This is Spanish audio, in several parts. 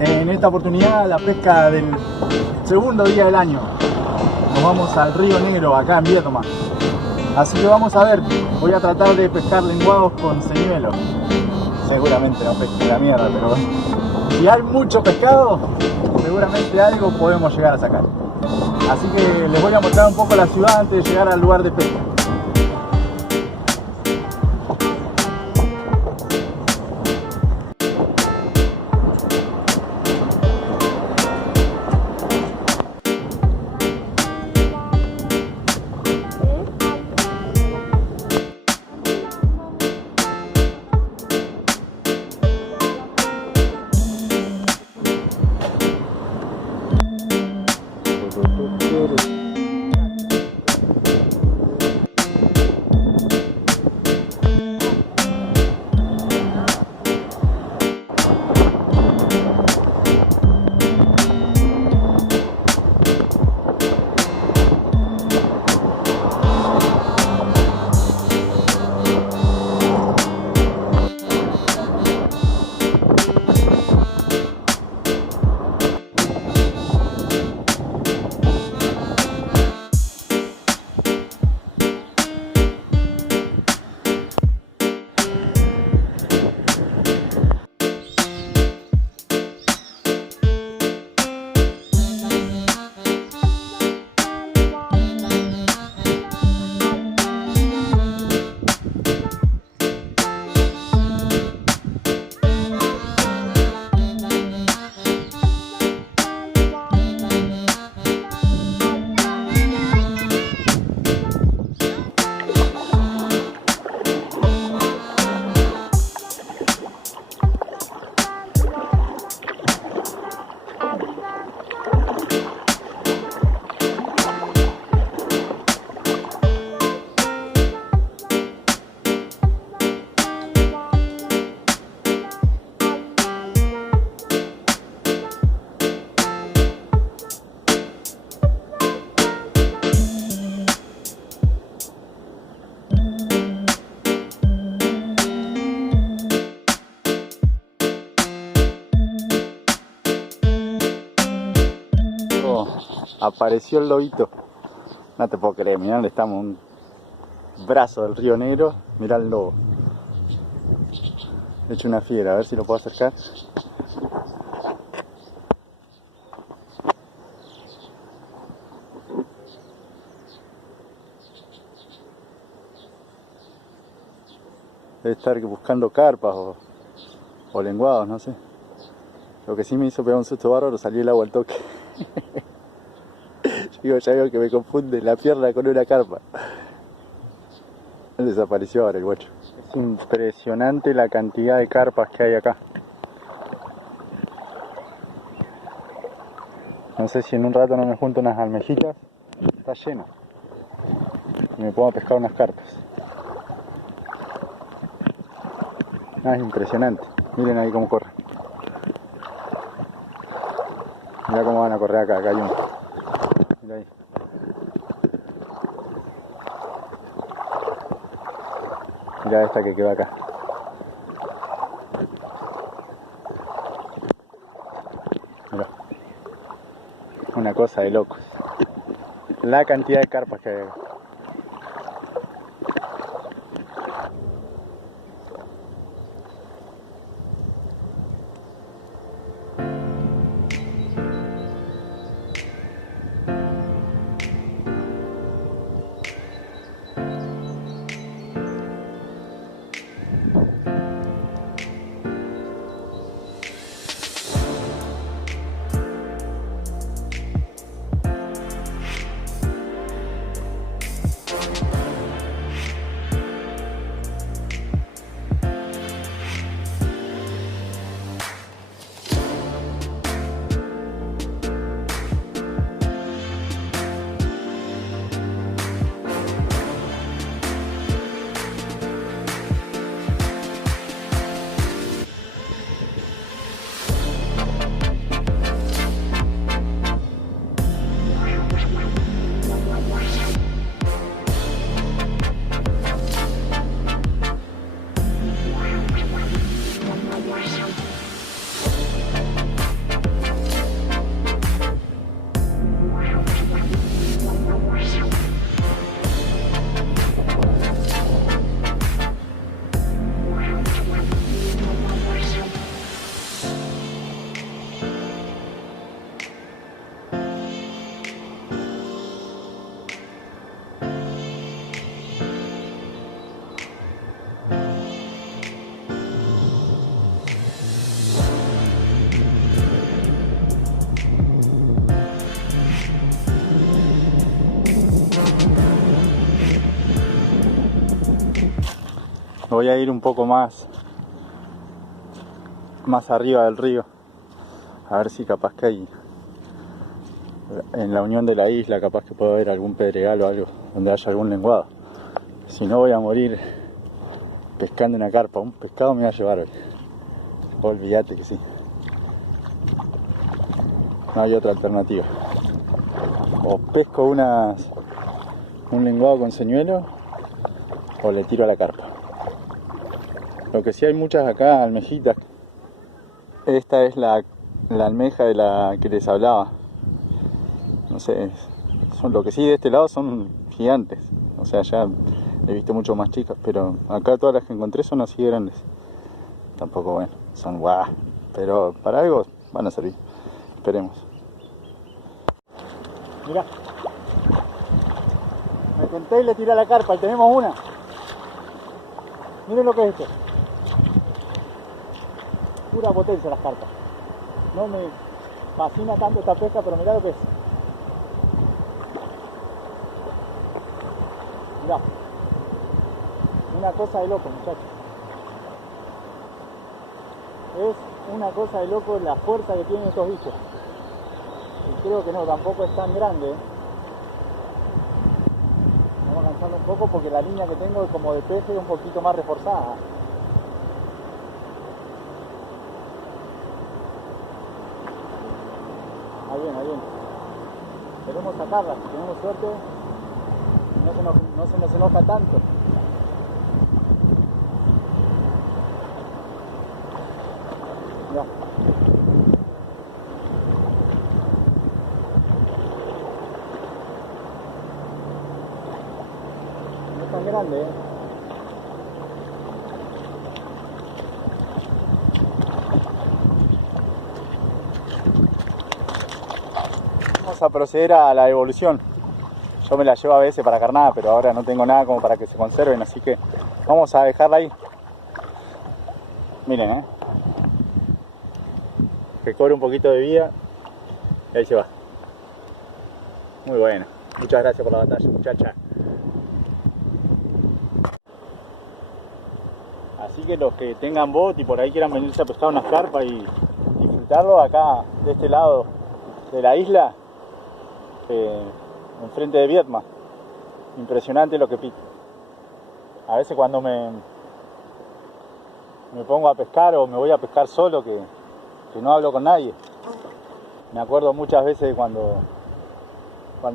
En esta oportunidad la pesca del segundo día del año. Nos vamos al Río Negro, acá en Viedma. Así que vamos a ver, voy a tratar de pescar lenguados con señuelo. Seguramente no pesque la mierda, pero si hay mucho pescado, seguramente algo podemos llegar a sacar. Así que les voy a mostrar un poco la ciudad antes de llegar al lugar de pesca. Apareció el lobito. No te puedo creer, mirá dónde estamos, un brazo del Río Negro. Mirá el lobo. He hecho una fiera, a ver si lo puedo acercar. Debe estar buscando carpas o lenguados, no sé. Lo que sí me hizo pegar un susto bárbaro, salió el agua al toque. Digo, ya veo que me confunde la pierna con una carpa. Desapareció ahora el guacho. Es impresionante la cantidad de carpas que hay acá. No sé si en un rato no me junto unas almejitas. Está lleno. Y me pongo a pescar unas carpas. Es impresionante. Miren ahí cómo corren. Mirá cómo van a correr acá. Acá hay uno. Mira ahí. Mira esta que quedó acá. Mira. Una cosa de locos. La cantidad de carpas que hay acá. Voy a ir un poco más arriba del río, a ver si capaz que hay en la unión de la isla, capaz que puede haber algún pedregal o algo donde haya algún lenguado. Si no, voy a morir pescando una carpa. Un pescado me va a llevar hoy. Olvídate que sí. No hay otra alternativa. O pesco un lenguado con señuelo o le tiro a la carpa. Lo que sí hay muchas acá, almejitas. Esta es la almeja de la que les hablaba. No sé, lo que sí de este lado son gigantes. O sea, ya he visto mucho más chicas, pero acá todas las que encontré son así de grandes. Tampoco, bueno, son guau, pero para algo van a servir. Esperemos. Mirá, me tenté y le tiré a la carpa, y tenemos una. Miren lo que es esto. Pura potencia las carpas. No me fascina tanto esta pesca, pero mirá lo que es. Mirá. Una cosa de loco, muchachos. Es una cosa de loco la fuerza que tienen estos bichos. Y creo que no, tampoco es tan grande. Vamos a cansarlo un poco porque la línea que tengo es como de peje un poquito más reforzada. Ahí viene, ahí viene. Queremos sacarla, si tenemos suerte, no se nos enoja tanto. Mirá. No es tan grande, ¿eh? Vamos a proceder a la devolución. Yo me la llevo a veces para carnada, pero ahora no tengo nada como para que se conserven, así que vamos a dejarla ahí. Miren, que cobre un poquito de vida y ahí se va. Muy bueno. Muchas gracias por la batalla, muchacha. Así que los que tengan bote y por ahí quieran venirse a pescar unas carpas y disfrutarlo acá de este lado de la isla, enfrente de Viedma. Impresionante lo que pica. A veces cuando me pongo a pescar o me voy a pescar solo, que no hablo con nadie. Me acuerdo muchas veces de cuando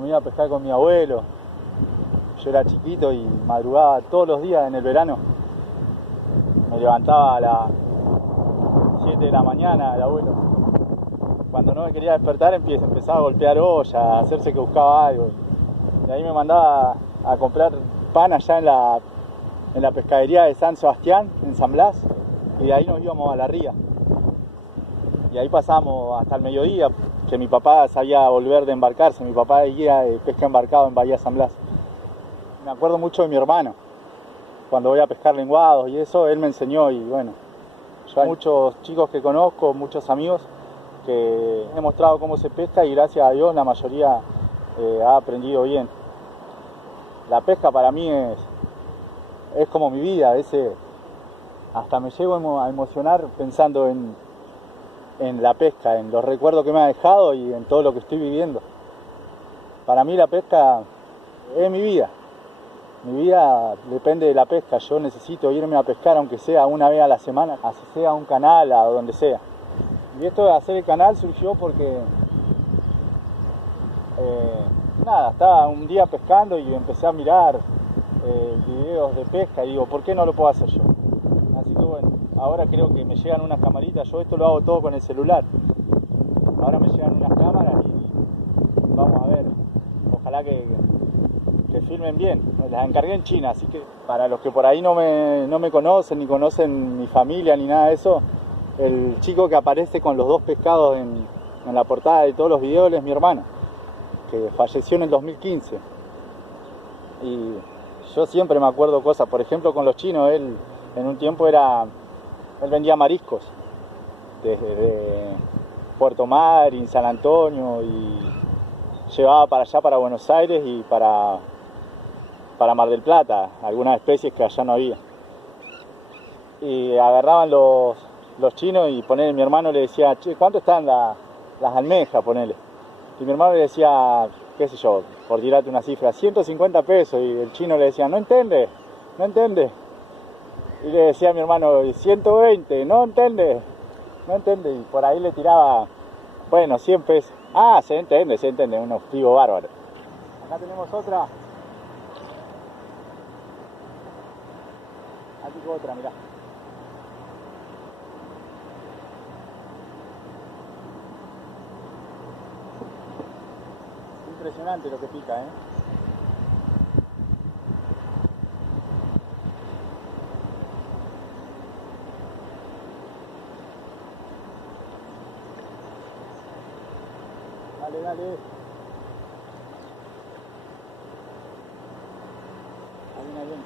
me iba a pescar con mi abuelo. Yo era chiquito y madrugaba todos los días en el verano. Me levantaba a las 7 de la mañana el abuelo. Cuando no me quería despertar empezaba a golpear olla, a hacerse que buscaba algo. Y ahí me mandaba a comprar pan allá en la pescadería de San Sebastián, en San Blas. Y de ahí nos íbamos a la ría. Y ahí pasamos hasta el mediodía, que mi papá sabía volver de embarcarse. Mi papá guía de pesca embarcado en Bahía San Blas. Me acuerdo mucho de mi hermano. Cuando voy a pescar lenguados y eso, él me enseñó. Y bueno, yo hay muchos chicos que conozco, muchos amigos, que he mostrado cómo se pesca y gracias a Dios la mayoría ha aprendido bien. La pesca para mí es como mi vida. Hasta me llego a emocionar pensando en la pesca, en los recuerdos que me ha dejado y en todo lo que estoy viviendo. Para mí la pesca es mi vida. Mi vida depende de la pesca. Yo necesito irme a pescar aunque sea una vez a la semana, así sea a un canal, a donde sea. Y esto de hacer el canal surgió porque estaba un día pescando y empecé a mirar videos de pesca y digo, ¿por qué no lo puedo hacer yo? Así que bueno, ahora creo que me llegan unas camaritas. Yo esto lo hago todo con el celular. Ahora me llegan unas cámaras y vamos a ver, ojalá que filmen bien. Me las encargué en China, así que para los que por ahí no me conocen, ni conocen mi familia, ni nada de eso, el chico que aparece con los dos pescados en la portada de todos los videos es mi hermano, que falleció en el 2015. Y yo siempre me acuerdo cosas, por ejemplo con los chinos, él en un tiempo él vendía mariscos desde Puerto Madryn, San Antonio, y llevaba para allá, para Buenos Aires y para Mar del Plata, algunas especies que allá no había. y agarraban los chinos y ponele, mi hermano le decía, che, ¿cuánto están las almejas? Ponele. Y mi hermano le decía, qué sé yo, por tirarte una cifra, 150 pesos, y el chino le decía, no entiende, no entiende. Y le decía a mi hermano, 120, no entiende, no entiende. Y por ahí le tiraba, bueno, 100 pesos. Ah, se entiende, un hostigo bárbaro. Acá tenemos otra. Aquí con otra, mirá. Impresionante lo que pica, ¿eh? Dale, dale. Ahí viene, ahí viene.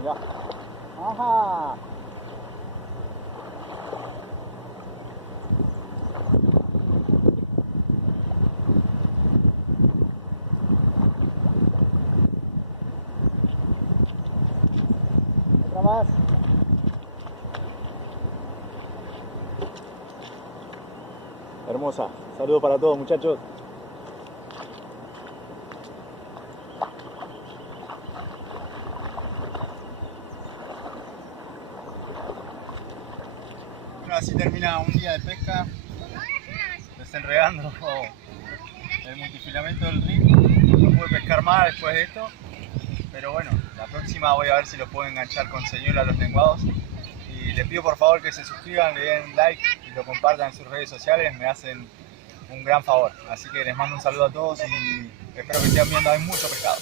Mirá. Ajá. Otra más. Hermosa. Saludos para todos, muchachos. Bueno, así termina un día de pesca, desenredando el multifilamento del ring. No pude pescar más después de esto, pero bueno, la próxima voy a ver si los puedo enganchar con señuelo a los lenguados. Y les pido por favor que se suscriban, le den like y lo compartan en sus redes sociales, me hacen un gran favor. Así que les mando un saludo a todos y espero que sigan viendo, hay mucho pescado.